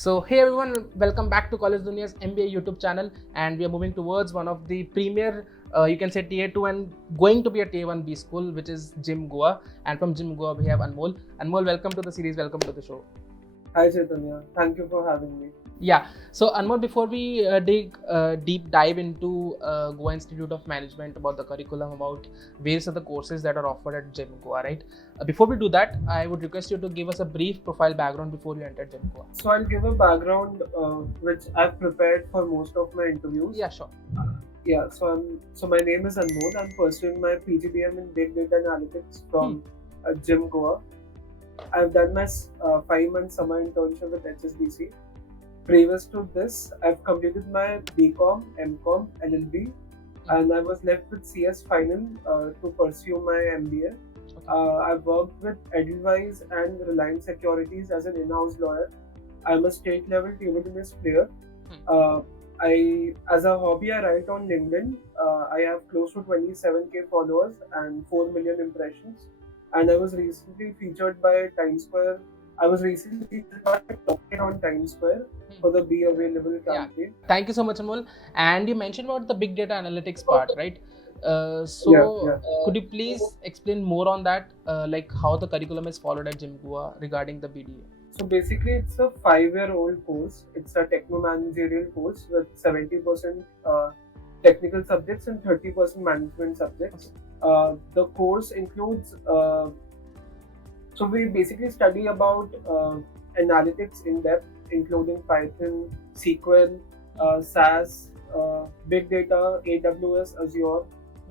So hey everyone, welcome back to College Dunia's MBA YouTube channel, and we are moving towards one of the premier, you can say tier 2 and going to be a tier 1B school, which is GIM Goa. And from GIM Goa we have Anmol. Anmol, welcome to the series, welcome to the show. Hi Chaitanya, thank you for having me. Yeah, so Anmol, before we deep dive into Goa Institute of Management, about the curriculum, about various other courses that are offered at GIM Goa, right? Before we do that, I would request you to give us a brief profile background before you entered GIM Goa. So I'll give a background which I've prepared for most of my interviews. Yeah, sure. So my name is Anmol. I'm pursuing my PGDM in Big Data Analytics from GIM Goa. I've done my 5-month summer internship with HSBC. Previous to this, I've completed my BCom, MCom, LLB, and I was left with CS final to pursue my MBA. I've worked with Edelweiss and Reliance Securities as an in-house lawyer. I'm a state level table tennis player. As a hobby, I write on LinkedIn. I have close to 27k followers and 4 million impressions. And I was recently featured by Times Square. I was recently featured by Top 10 on Times Square for the Be Available campaign. Yeah. Thank you so much, Anmol. And you mentioned about the big data analytics part, right? Could you please explain more on that, like how the curriculum is followed at GIM Goa regarding the BDA? So basically, it's a 5-year-old course. It's a techno-managerial course with 70% technical subjects and 30% management subjects. The course includes, so we basically study about analytics in depth, including Python, SQL, SAS, Big Data, AWS, Azure,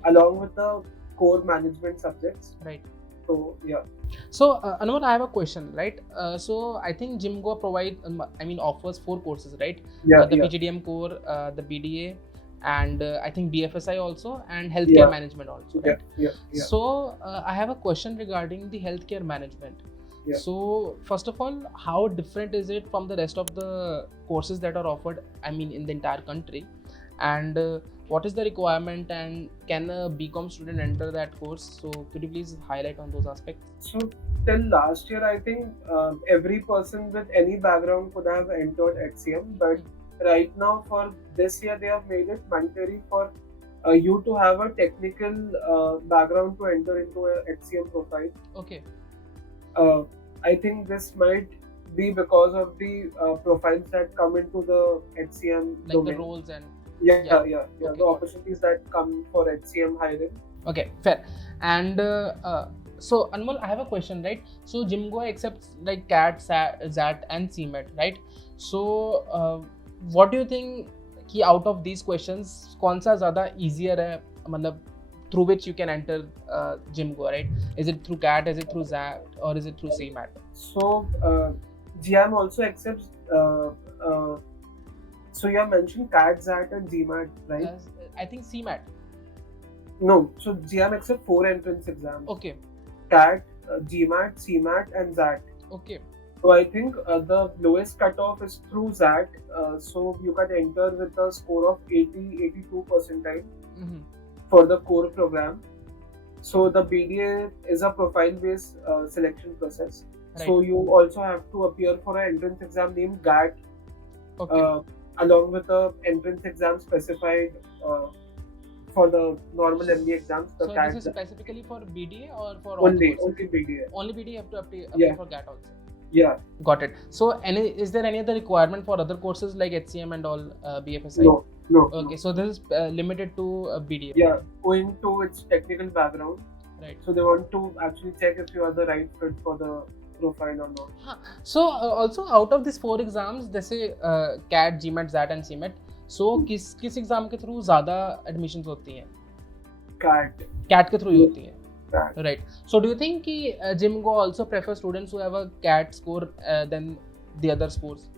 along with the core management subjects. Right. So, yeah. So, Anmol, I have a question, right? So, I think GIM Goa offers 4 courses, right? The PGDM core, the BDA, and I think BFSI also, and healthcare management also, right? So, I have a question regarding the healthcare management. So, first of all, how different is it from the rest of the courses that are offered, in the entire country? And what is the requirement, and can a BCom student enter that course? So could you please highlight on those aspects? So till last year, I think every person with any background could have entered HCM, but right now for this year, they have made it mandatory for you to have a technical background to enter into a HCM profile. Okay. I think this might be because of the profiles that come into the HCM like domain. The roles and Okay, the opportunities that come for HCM hiring. Okay, fair. And so Anmol, I have a question, right? So GIM Goa accepts like CAT, ZAT and CMAT, right? So what do you think कि out of these questions कौन सा ज़्यादा easier है, मतलब through which you can enter GIM Goa, right? Is it through CAT, is it through ZAT, or is it through CMAT? So GIM also accepts so you have mentioned CAT, ZAT and GMAT, right? I think CMAT. No, so GIM accepts 4 entrance exams. Okay. CAT, GMAT, CMAT and ZAT. Okay. So I think the lowest cutoff is through ZAT. So you can enter with a score of 82 percentile for the core program. So the BDA is a profile-based selection process. Right. So you also have to appear for an entrance exam named GAT. Okay. Along with the entrance exam specified for the normal MBA exams. So CAT, this is specifically for BDA or for only BDA? Only BDA you have to appear for GAT also. Yeah. Got it. So is there any other requirement for other courses like HCM and all BFSI? No. Okay, so this is limited to BDA. Yeah, owing to its technical background. Right. So they want to actually check if you are the right fit for the profile or not. So also out of these 4 exams, जैसे CAT, GMAT, ZAT and CMAT, so किस एग्जाम के थ्रू ज़्यादा एडमिशंस होती हैं? CAT के थ्रू ही होती हैं. Right. So do you think कि GIM Goa also prefer students who have a CAT score than the other scores?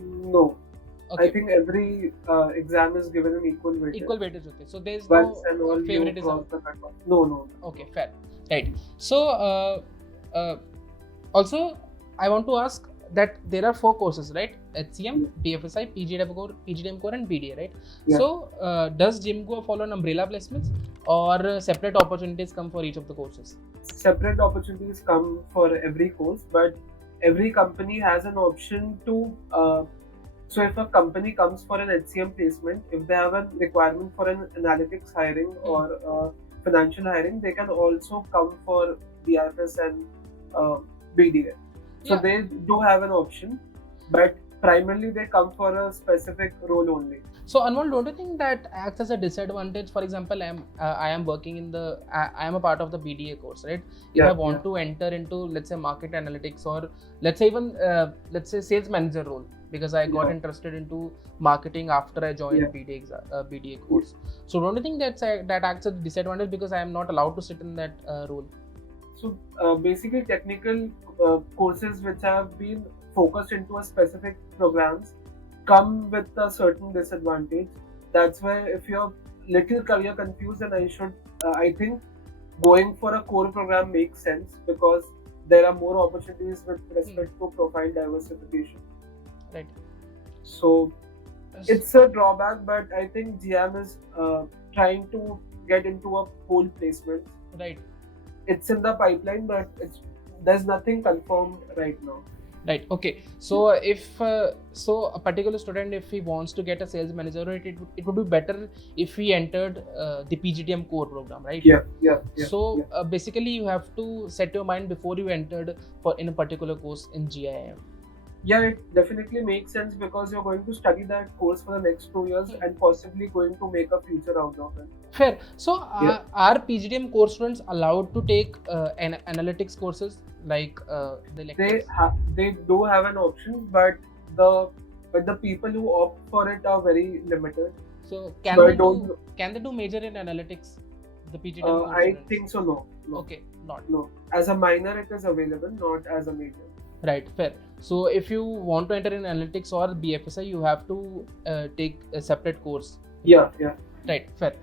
No. Okay. I think every exam is given an equal weightage. Equal weightage होते हैं. So there is no favoritism. No. Okay, fair. Right. So also I want to ask that there are 4 courses, right? HCM, BFSI, PGDM core and BDA, right? Yeah. So does GIM Goa follow an umbrella placements or separate opportunities come for each of the courses? Separate opportunities come for every course, but every company has an option to. So if a company comes for an HCM placement, if they have a requirement for an analytics hiring or financial hiring, they can also come for BFS and BDA. So they do have an option, but primarily they come for a specific role only. So Anmol, don't you think that acts as a disadvantage? For example, I am working in I am a part of the BDA course, right? If I want to enter into, let's say, market analytics, or let's say even let's say sales manager role, because I got interested into marketing after I joined BDA course. So don't you think that acts as a disadvantage because I am not allowed to sit in that role? So basically, technical courses which have been focused into a specific programs come with a certain disadvantage. That's why if you're little career confused, then I think going for a core program makes sense, because there are more opportunities with respect to profile diversification. Right. So it's a drawback, but I think GM is trying to get into a whole placement. Right. It's in the pipeline, but there's nothing confirmed right now. Right. Okay. So if so a particular student, if he wants to get a sales manager, it would be better if he entered the PGDM core program, right? Yeah. So basically, you have to set your mind before you entered in a particular course in GIM. Yeah, it definitely makes sense, because you're going to study that course for the next 2 years and possibly going to make a future out of it. Fair. So are PGDM course students allowed to take analytics courses like the electives? They do have an option, but the people who opt for it are very limited. So can they do major in analytics? The PGDM I think so. No. Okay, not. No. As a minor, it is available, not as a major. Right, fair. So if you want to enter in analytics or BFSI, you have to take a separate course. Yeah. Right, fair.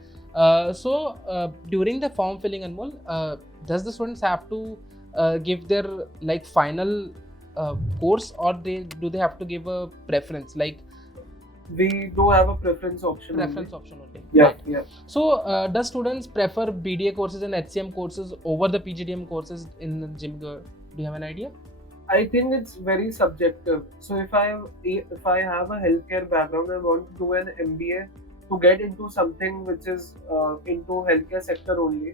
So during the form filling, Anmol, does the students have to give their like final course, or do they have to give a preference? Like we do have a preference option. Option only. Yeah, right. Yeah. So does students prefer BDA courses and HCM courses over the PGDM courses in GIM Goa? Do you have an idea? I think it's very subjective. So if I have a healthcare background and want to do an MBA to get into something which is into healthcare sector only,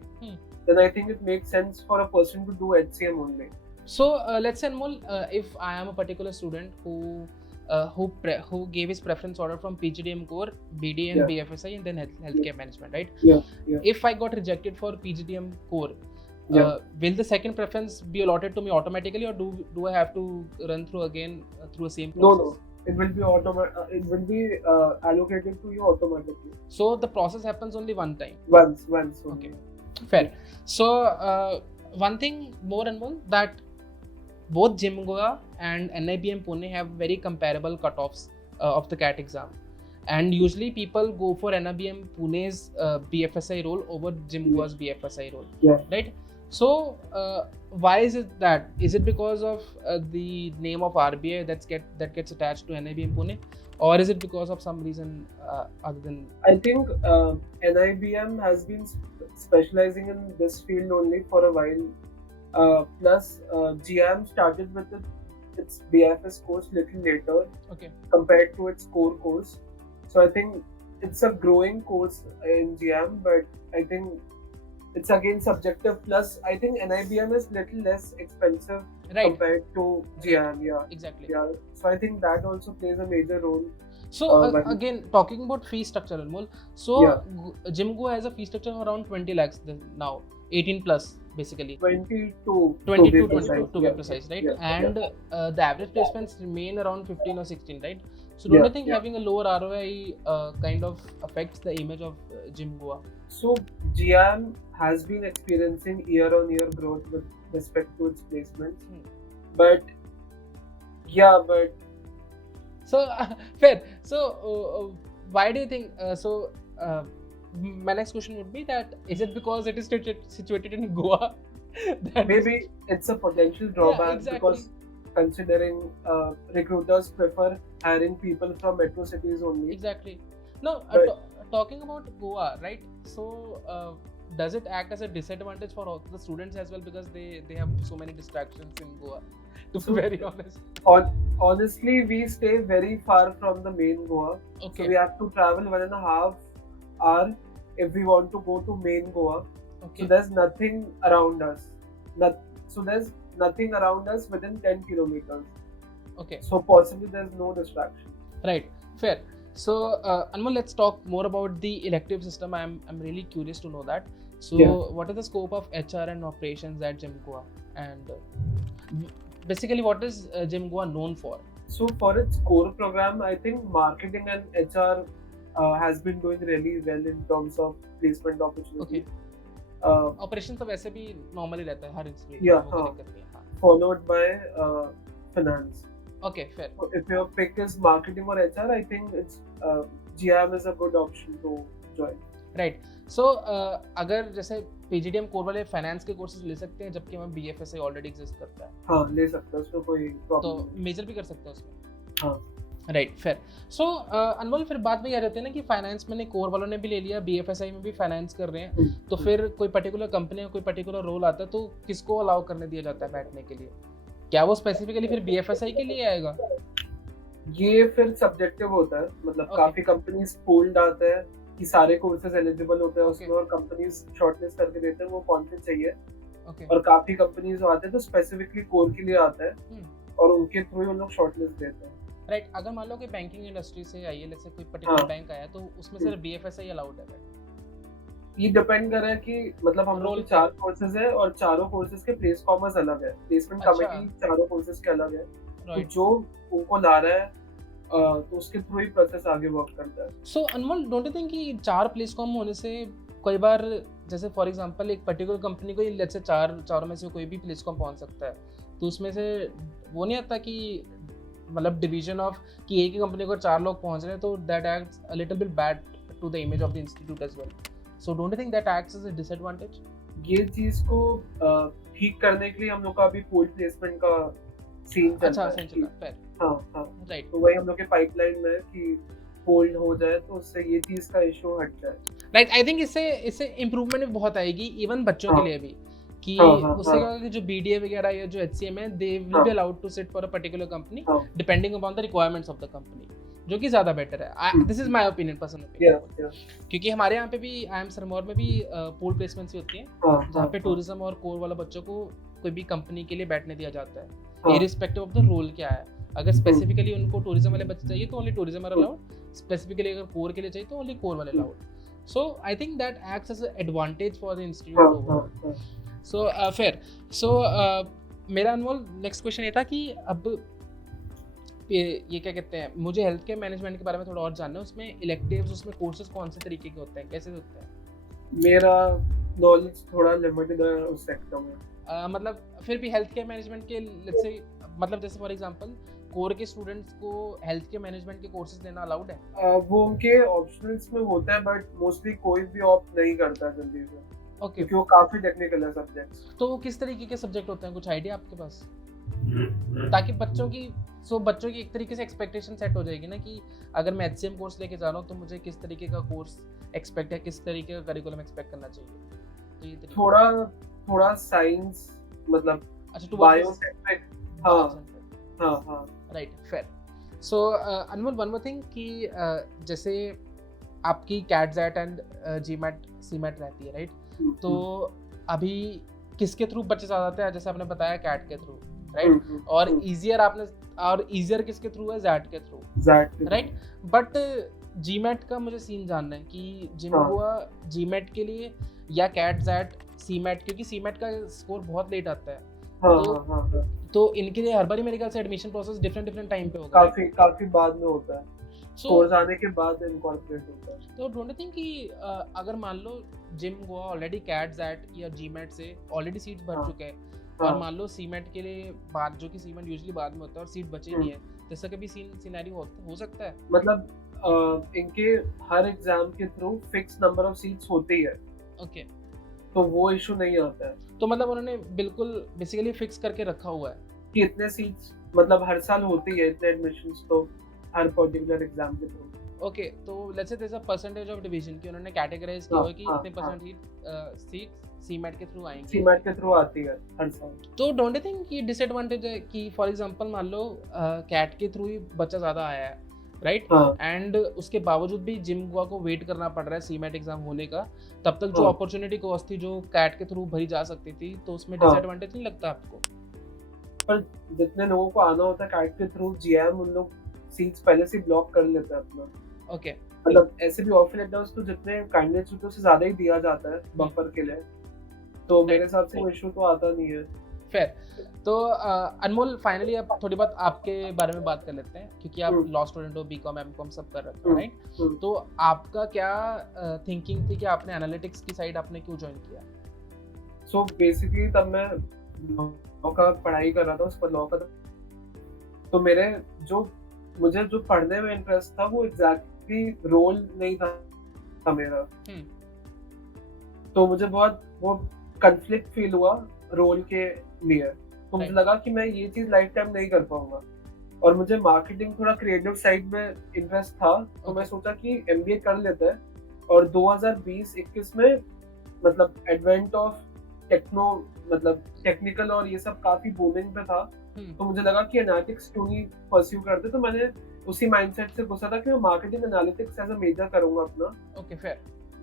then I think it makes sense for a person to do HCM only. So let's say, Anmol, if I am a particular student who gave his preference order from PGDM core, BDA and BFSI, and then healthcare management, right? Yeah. If I got rejected for PGDM core, will the second preference be allotted to me automatically, or do I have to run through again through the same process? No. It will be It will be allocated to you automatically. So the process happens only one time. Once. Okay. Fair. So one thing more, Anmol, that both GIM Goa and NIBM Pune have very comparable cutoffs of the CAT exam, and usually people go for NIBM Pune's BFSI role over GIM Goa's BFSI role. Yeah. Right. So why is it that? Is it because of the name of RBI that gets attached to NIBM Pune, or is it because of some reason other than? I think NIBM has been specializing in this field only for a while. Plus, GIM started with its BFS course little later, compared to its core course. So I think it's a growing course in GIM, but I think it's again subjective. Plus, I think NIBM is little less expensive compared to GIM. Yeah, exactly. Yeah, so I think that also plays a major role. So again, talking about fee structure, Anmol. So GIM Goa has a fee structure of around 20 lakhs now, 18 plus basically. 22 to be precise, right? And the average placements remain around 15 or 16, right? So don't you think having a lower ROI kind of affects the image of GIM Goa? So GIM has been experiencing year-on-year growth with respect to its placements, but so fair. So why do you think my next question would be that, is it because it is situated in Goa? Maybe it's a potential drawback, because considering recruiters prefer hiring people from metro cities only. Exactly. No, talking about Goa, right? So does it act as a disadvantage for all the students as well, because they have so many distractions in Goa? to So- be very honest. Honestly, we stay very far from the main Goa. Okay. So we have to travel 1.5 hour if we want to go to main Goa. Okay. So there's nothing around us. So there's nothing around us within 10 kilometers. Okay. So possibly there's no distraction. Right. Fair. So Anmol, let's talk more about the elective system. I'm really curious to know that. So Yeah. what is the scope of HR and operations at GIM Goa, and basically what is GIM Goa known for? So for its core program, I think marketing and HR has been doing really well in terms of placement opportunity. Okay. Operation तो वैसे भी नॉर्मली रहता है हर इंस्टीट्यूट में, Yeah, वो कोई हाँ. दिक्कत नहीं है. हाँ. Followed by finance. Okay, fair. So if your pick is marketing or HR, I think it's GIM is a good option to join. Right. So अगर जैसे PGDM कोर वाले फाइनेंस के कोर्सेज ले सकते हैं, जबकि हमें BFSI ऑलरेडी एग्जिस्ट करता है, हाँ ले सकते हैं, उसमें कोई तो प्रॉब्लम नहीं. मेजर भी कर सकते हैं उसमें. हाँ. Right, fair. सो अनमोल, फिर बात में ये आ जाती है ना कि फाइनेंस में कोर वालों ने भी ले लिया, BFSI में भी फाइनेंस कर रहे हैं, तो फिर कोई पर्टिकुलर कंपनी या कोई पर्टिकुलर रोल आता है तो किसको अलाउ करने दिया जाता है बैठने के लिए? क्या वो स्पेसिफिकली फिर BFSI के लिए आएगा? ये फिर सब्जेक्टिव होता है, मतलब काफी कंपनीज पोल्ड आते हैं कि सारे कोर्सेज एलिजिबल होते हैं उसमें, और कंपनीज शॉर्टलिस्ट करके देते हैं वो कौन से चाहिए. और काफी कंपनीज आते हैं तो स्पेसिफिकली कोर के लिए आता है और उनके थ्रू ही उन लोग शॉर्टलिस्ट देते हैं. राइट. अगर मान लो कि बैंकिंग इंडस्ट्री से आई है, जैसे कोई पर्टिकुलर बैंक आया, तो उसमें सिर्फ BFSI अलाउड है? ये डिपेंड कर रहा है कि मतलब हम लोग 4 कोर्सेज है और चारों कोर्सेज के प्लेस कॉमर्स अलग है, प्लेसमेंट कमेटी चारों कोर्सेज के अलग है. तो जो उनको ला रहा है तो उसके थ्रू ही प्रोसेस आगे वर्क करता है. सो अनमोल, डोंट यू थिंक कि 4 प्लेस कॉम होने से कई बार, जैसे फॉर एग्जांपल एक पर्टिकुलर कंपनी को लेट्स से चारों में से कोई भी प्लेस कॉम पहुंच सकता है, तो उसमें से वो नहीं आता कि मतलब डिवीजन ऑफ कि एक ही कंपनी को 4 लोग पहुंच रहे हैं, तो that acts a little bit bad to the image of the institute as well. So don't you think that acts as a disadvantage? ये चीज को ठीक करने के लिए हम लोग का अभी पोल प्लेसमेंट का सीन चल रहा है. हाँ. राइट. तो वही हम लोग के पाइपलाइन में है कि पोल्ड हो जाए तो उससे ये चीज का इशू हट जाए. राइट. आई थिंक इससे इम्प्रूवमेंट भी बहुत आएगी इवन बच्चों के लिए भी, कि उससे क्या होगा कि जो BDA वगैरह या जो HCM है, they will be allowed to sit for a particular company depending upon the requirements of the company, जो कि ज्यादा बेटर है. This is my opinion, personal opinion. क्योंकि हमारे यहाँ पे भी IIM सिरमौर में भी पूल प्लेसमेंट्स होती हैं, जहाँ पे टूरिज्म और कोर वाला बच्चों को कोई भी कंपनी के लिए बैठने दिया जाता है, इररिस्पेक्टिव ऑफ द रोल क्या है. अगर स्पेसिफिकली उनको टूरिज्म वाले बच्चे चाहिए तो only tourism are allowed, specifically अगर कोर के लिए चाहिए तो ओनली कोर वाले allowed. So I think that acts as an advantage for the institute overall. So fair. So मेरा अनमोल नेक्स्ट क्वेश्चन ये था कि अब ये क्या कहते हैं, मुझे हेल्थ केयर मैनेजमेंट के बारे में थोड़ा और जानना है. उसमें इलेक्टिव्स, उसमें कोर्सेज कौन से तरीके के होते हैं, कैसे होते हैं? मेरा नॉलेज थोड़ा लिमिटेड है उस सेक्टर में. मतलब फिर भी हेल्थ केयर मैनेजमेंट के लेट्स से, मतलब जैसे फॉर एग्जांपल कोर के स्टूडेंट्स को हेल्थ केयर मैनेजमेंट के कोर्सेज लेना अलाउड है? वो उनके ऑप्शनल्स में होता है, बट मोस्टली कोई भी ऑप्ट नहीं करता जल्दी से. ओके. क्योंकि वो काफी टेक्निकल है सब्जेक्ट्स. तो वो किस तरीके के सब्जेक्ट होते हैं, कुछ आइडिया आपके पास? ताकि बच्चों की एक तरीके से एक्सपेक्टेशन सेट हो जाएगी ना, कि अगर मैं HCM कोर्स लेके जा रहा हूँ तो मुझे किस तरीके का कोर्स एक्सपेक्ट है, किस तरीके का करिकुलम एक्सपेक्ट करना चाहिए. तो ये थोड़ा साइंस, मतलब अच्छा, बायोटेक. हाँ. Right, fair. So Anmol, one more thing कि जैसे आपकी CAT-ZAT एंड GMAT CMAT रहती है, राइट? तो अभी किसके थ्रू बच्चे ज्यादा आते हैं? जैसे आपने बताया CAT के थ्रू, राइट? और ईजियर किसके थ्रू है? ZAT के थ्रू, राइट? बट GMAT का मुझे सीन जानना है कि जिम गोवा GMAT के लिए या CAT-ZAT CMAT, क्योंकि CMAT का स्कोर बहुत लेट आता है. तो इनके लिए हर बार मेरे ख्याल से एडमिशन प्रोसेस डिफरेंट टाइम पे होगा. काफी बाद में होता है. स्कोर्स आने के बाद इनकॉर्पोरेट होता है. तो डोंट यू थिंक कि अगर मान लो जिम गोवा ऑलरेडी CAT-ZAT या GMAT से ऑलरेडी सीट्स भर चुके हैं, और मान लो CMAT के लिए बाद, जो कि CMAT यूजुअली बाद में होता है और सीट बची नहीं है, जैसा कभी सिनेरियो हो सकता है? मतलब इनके हर एग्जाम के through fix number of seats होते ही है. ओके. तो वो इशू नहीं आता है. तो मतलब उन्होंने बिल्कुल बेसिकली फिक्स करके रखा हुआ है कि इतने सीट्स, मतलब हर साल होती है इतने एडमिशंस, तो हर पर्टिकुलर एग्जाम के थ्रू. ओके, तो let's say there is a percentage of division कि उन्होंने कैटेगराइज किया हुआ है कि इतने परसेंट सीट सीमैट के थ्रू आएंगी, सीमैट के थ्रू आती है हर साल। तो डोंट यू थिंक कि डिसएडवांटेज है कि फॉर एग्जांपल मान लो कैट के थ्रू ही बच्चा ज़्यादा आया है, राइट, एंड उसके बावजूद भी जिम गोवा को वेट करना पड़ रहा है सीमैट एग्जाम होने का, तब तक जो अपॉर्चुनिटी कॉस्ट थी जो कैट के थ्रू भरी जा सकती थी, तो उसमें डिसएडवांटेज नहीं लगता आपको? पर जितने लोगों को आना होता है कैट के थ्रू, जीएम उन लोग सीट्स पहले से ब्लॉक कर लेते हैं अपना। ओके, मतलब ऐसे भी ऑफर लेटर्स तो जितने कैंडिडेट्स होते हैं उससे ज्यादा ही दिया जाता है बफर के लिए, तो मेरे हिसाब से वो इशू तो आता नहीं है। फेयर। तो अनमोल, फाइनली अब थोड़ी बात आपके बारे में बात कर लेते हैं, क्योंकि आप लॉ स्टूडेंट हो, बीकॉम एमकॉम सब कर रहे हो, राइट? तो आपका क्या थिंकिंग थी कि आपने एनालिटिक्स की साइड आपने क्यों ज्वाइन किया? सो बेसिकली तब मैं लॉ का पढ़ाई कर रहा था, उस पर लॉ का, तो मुझे जो पढ़ने में इंटरेस्ट था वो एग्जैक्टली रोल नहीं था मेरा, तो मुझे बहुत वो कन्फ्लिक्ट फील हुआ रोल के लिए, तो मुझे लगा कि मैं ये चीज लाइफ टाइम नहीं कर पाऊंगा, और मुझे मार्केटिंग थोड़ा क्रिएटिव साइड में इंटरेस्ट था, तो मैं सोचा कि एमबीए कर लेते हैं। और 2020-21 में मतलब एडवेंट ऑफ टेक्निकल और ये सब काफी बूमिंग पे था, तो मुझे लगा कि एनालिटिक्स क्यों नहीं परस्यू करते, तो मैंने उसी माइंडसेट से घुसा था कि मैं marketing analytics as a major करूंगा अपना। Okay, fair.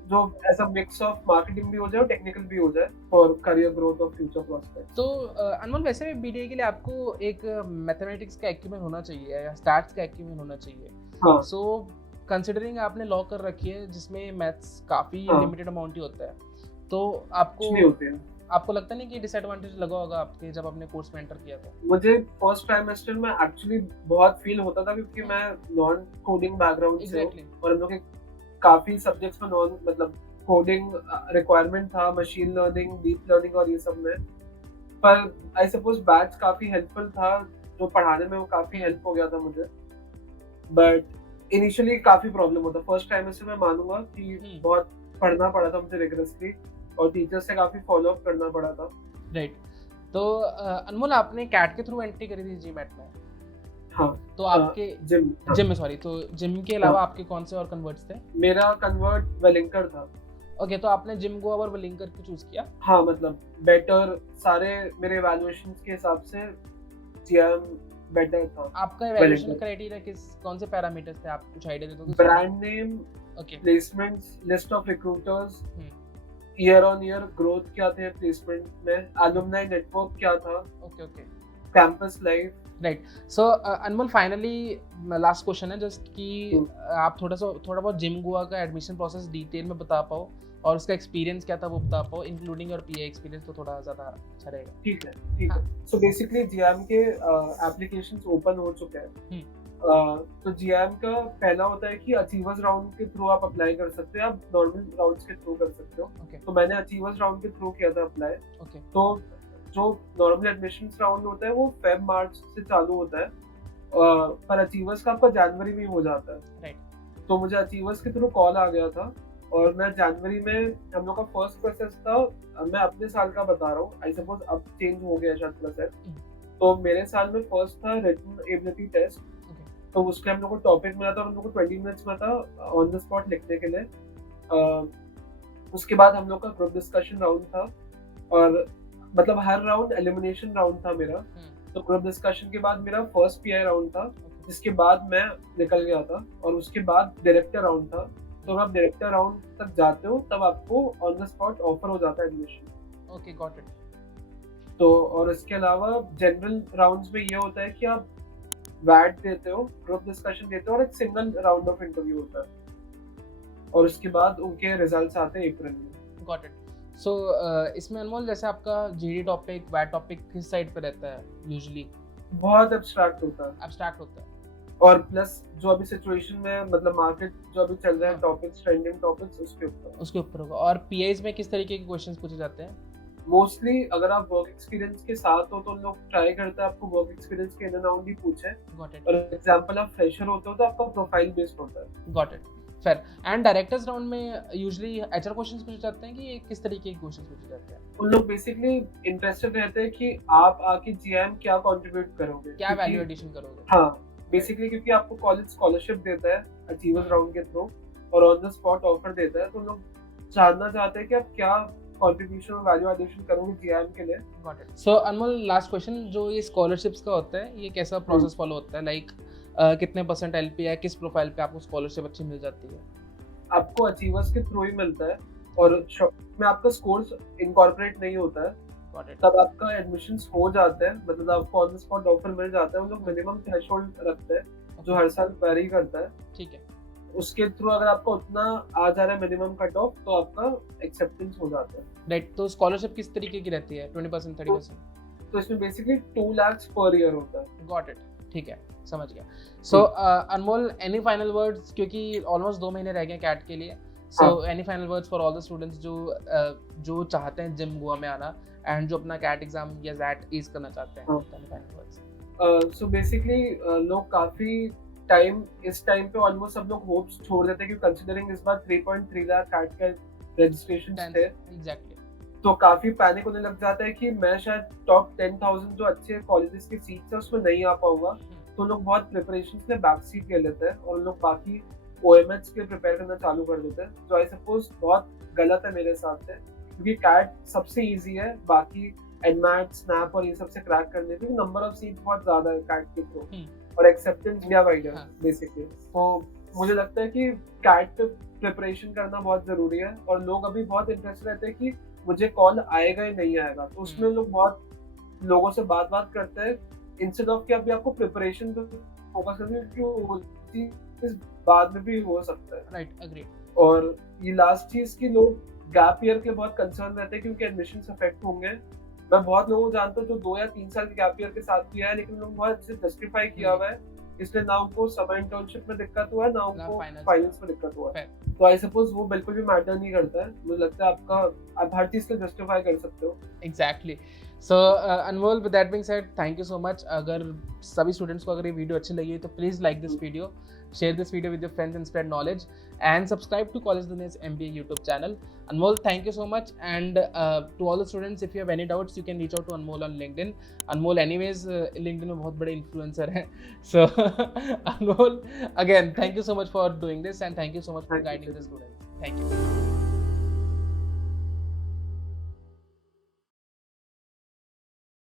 जो ऐसा मिक्स ऑफ मार्केटिंग भी हो जाए और टेक्निकल भी हो जाए फॉर करियर ग्रोथ और फ्यूचर प्रॉस्पेक्ट। तो अनमोल, वैसे भी बीडीए के लिए आपको एक मैथमेटिक्स का एक्यूमेन होना चाहिए या स्टैट्स का एक्यूमेन होना चाहिए। हाँ। सो कंसीडरिंग आपने लॉ कर रखी है जिसमें मैथ्स काफी लिमिटेड अमाउंट ही होता है, तो आपको लगता नहीं कि डिसएडवांटेज लगा होगा आपके जब आपने कोर्स में एंटर किया था? मुझे फर्स्ट ट्राइमेस्टर में एक्चुअली बहुत फील होता था, क्योंकि मैं नॉन कोडिंग बैकग्राउंड से हूं, और हम लोग के काफी सब्जेक्ट्स में कोडिंग रिक्वायरमेंट था, मशीन लर्निंग, डीप लर्निंग और ये सब में, पर आई सपोज बैच काफी हेल्पफुल था, जो पढ़ाने में वो काफी हेल्प हो गया था मुझे, बट इनिशियली काफी प्रॉब्लम होता। फर्स्ट ट्राइमेस्टर में मानूंगा कि बहुत पढ़ना पड़ा था मुझे रिगरसली, और टीचर्स से काफी फॉलो अप करना पड़ा था। राइट। तो अनमोल, आपने कैट के थ्रू एंट्री करी थी जीमैट में? हाँ। तो आपके जिम में सॉरी, तो जिम के अलावा आपके कौन से और कन्वर्ट्स थे? मेरा कन्वर्ट वेलिंकर था। ओके, तो आपने जिम गोवा और वेलिंकर को चूज किया? हाँ, मतलब बेटर सारे मेरे इवैल्यूएशंस के हिसाब से जीएम बेटर था। आपका इवैल्यूएशन क्राइटेरिया कौन से पैरामीटर्स थे, आप कुछ आइडिया दे दोगे? Brand name, okay, placements, list of recruiters, year on year growth क्या थे प्लेसमेंट में, एलुमनाई नेटवर्क क्या था, ओके, कैंपस लाइफ। राइट। सो अनमोल, फाइनली लास्ट क्वेश्चन है जस्ट कि आप थोड़ा बहुत जिम गोवा का एडमिशन प्रोसेस डिटेल में बता पाओ, और उसका एक्सपीरियंस क्या था वो बता पाओ, इंक्लूडिंग योर पीए एक्सपीरियंस, तो थोड़ा ज्यादा अच्छा रहेगा। ठीक है। सो बेसिकली जीएम के एप्लीकेशंस ओपन हो चुके हैं। तो जीएम का पहला होता है कि अचीवर्स राउंड के थ्रू आप अप्लाई कर सकते हैं, आप नॉर्मल राउंड्स के थ्रू कर सकते हो। तो मैंने अचीवर्स राउंड के थ्रू किया था अप्लाई। तो जो नॉर्मल एडमिशंस राउंड होता है वो फेब मार्च से चालू होता है, पर अचीवर्स का आपका जनवरी में हो जाता है। राइट। तो मुझे अचीवर्स के थ्रू कॉल आ गया था, और मैं जनवरी में, हम लोग का फर्स्ट प्रोसेस था, मैं अपने साल का बता रहा हूँ, आई सपोज अब चेंज हो गया शायद प्रोसेस, तो मेरे साल में फर्स्ट था रिटन एबिलिटी टेस्ट, तो उसके हम लोग को टॉपिक मिला था और हम लोग को 20 मिनट्स में था ऑन द स्पॉट लिखने के लिए। उसके बाद हम लोग का ग्रुप डिस्कशन राउंड था, और मतलब हर राउंड एलिमिनेशन राउंड था मेरा। तो ग्रुप डिस्कशन के बाद मेरा फर्स्ट पीआई राउंड था, जिसके बाद मैं निकल गया था, और उसके बाद डायरेक्टर राउंड था। तो जब आप डायरेक्टर राउंड तक जाते हो तब आपको ऑन द स्पॉट ऑफर हो जाता है एडमिशन। Okay, got it. तो और इसके अलावा जनरल राउंड्स में ये होता है कि आप वैट देते हो, ग्रुप डिस्कशन देते हो, और एक सिंगल राउंड ऑफ इंटरव्यू होता है, और उसके बाद उनके रिजल्ट्स आते हैं अप्रैल में। Got it. सो इसमें अनमोल, जैसे आपका जीडी टॉपिक, वैट टॉपिक किस साइड पे रहता है यूजुअली? बहुत एब्स्ट्रैक्ट होता है, और प्लस जो अभी सिचुएशन में, मतलब मार्केट जो अभी चल रहा है, टॉपिक्स, ट्रेंडिंग टॉपिक्स, उसके ऊपर होगा। और पीआईज में किस तरीके के क्वेश्चंस पूछे जाते हैं? मोस्टली अगर आप वर्क एक्सपीरियंस के साथ हो तो उन लोग ट्राई करते हैं आपको वर्क एक्सपीरियंस के इन एंड आउट भी पूछे, और एग्जांपल आप फ्रेशर होते हो तो आपका प्रोफाइल बेस्ड होता है। Got it, fair. And directors round में यूजुअली एचआर क्वेश्चंस पूछे जाते हैं कि किस तरीके के क्वेश्चंस पूछे जाते हैं? उन लोग बेसिकली इंटरेस्टेड रहते हैं कि आप आके जीएम क्या कंट्रीब्यूट करोगे, क्या वैल्यू एडिशन करोगे। हाँ, बेसिकली क्योंकि आपको कॉलेज स्कॉलरशिप देता है अचीवर्स राउंड के थ्रू और ऑन द स्पॉट ऑफर देता है, तो लोग जानना चाहते हैं कि आप क्या कंट्रीब्यूशन और वैल्यू एडिशन करोगे जीआईएम के लिए। Got it. So Anmol, last question, जो ये स्कॉलरशिप्स का होता है ये कैसा प्रोसेस फॉलो होता है? लाइक कितने % एलपी है, किस प्रोफाइल पे आपको स्कॉलरशिप अच्छी मिल जाती है? आपको अचीवर्स के थ्रू ही मिलता है और में आपका स्कोर्स इनकॉर्पोरेट नहीं होता है, तब आपका एडमिशंस हो जाते हैं, मतलब आपको ऑन द स्पॉट ऑफर मिल जाता है। उन लोग मिनिमम थ्रेशोल्ड रखते हैं जो हर साल वेरी करता है। ठीक है, उसके थ्रू अगर आपका उतना आ जा रहा है मिनिमम कट ऑफ, तो आपका एक्सेप्टेंस हो जाता है। राइट। तो स्कॉलरशिप किस तरीके की रहती है? 20%, 30%? तो इसमें बेसिकली 2 लाख पर ईयर होता है। गॉट इट, ठीक है, समझ गया। सो अनमोल, एनी फाइनल वर्ड्स, क्योंकि ऑलमोस्ट 2 महीने रह गए कैट के लिए, so any final words for all the students जो चाहते हैं जिम गोवा में आना एंड जो अपना कैट एग्जाम या जैट ईज करना चाहते हैं? Any final words? So basically लोग काफी इस टाइम पे ऑलमोस्ट सब लोग होप्स छोड़ देते हैं, क्योंकि कंसीडरिंग इस बार 3.3 लाख कैट के रजिस्ट्रेशन थे। एग्जैक्टली। तो काफी पैनिक होने लग जाता है कि मैं शायद टॉप 10,000 जो अच्छे कॉलेजेस की सीट्स है उसमें नहीं आ पाऊंगा। तो लोग बहुत प्रिपरेशन के बैक सीट ले लेते हैं और लोग बाकी ओएमएच के प्रिपेयर करना चालू कर देते हैं, जो आई सपोज बहुत गलत है मेरे हिसाब से, क्योंकि कैट सबसे इजी है बाकी एनमैट, स्नैप और ये सबसे क्रैक करने के, नंबर ऑफ सीट्स बहुत ज्यादा है कैट के थ्रू और एक्सेप्टेंस इंडिया वाइड है बेसिकली। तो मुझे लगता है कि कैट पे प्रिपरेशन करना बहुत जरूरी है और लोग अभी बहुत इंटरेस्टेड रहते हैं कि मुझे कॉल आएगा या नहीं आएगा, तो उसमें लोग बहुत लोगों से बात करते हैं इंस्टेड ऑफ कि अभी आपको प्रिपरेशन पे फोकस करना है, क्योंकि इस बाद में भी हो सकता है। Right, agree. और ये लास्ट चीज की लोग गैप ईयर के बहुत कंसर्न रहते हैं क्योंकि एडमिशंस अफेक्ट होंगे। मैं बहुत लोगों को जानता हूँ जो 2 या 3 साल के गैप ईयर के साथ किया है, लेकिन लोग बहुत अच्छे जस्टिफाई किया हुआ है, इसलिए ना उनको समर इंटर्नशिप में दिक्कत हुआ है ना उनको फाइनल्स में दिक्कत हुआ है। तो आई सपोज वो बिल्कुल भी मैटर नहीं करता है। मुझे लगता है आप हर चीज को जस्टिफाई कर सकते हो। एग्जैक्टली। सो अनमोल, with that being said, thank you so much. अगर सभी स्टूडेंट्स को अगर ये वीडियो अच्छी लगी है तो please like this video, share this video with your friends and spread knowledge, and subscribe to College Dunya's MBA YouTube channel. Anmol, thank you so much, and to all the students, if you have any doubts you can reach out to Anmol on LinkedIn. Anmol anyways LinkedIn में बहुत बड़े influencer हैं, so Anmol, again thank you so much for doing this and thank you so much for guiding the students. Thank you.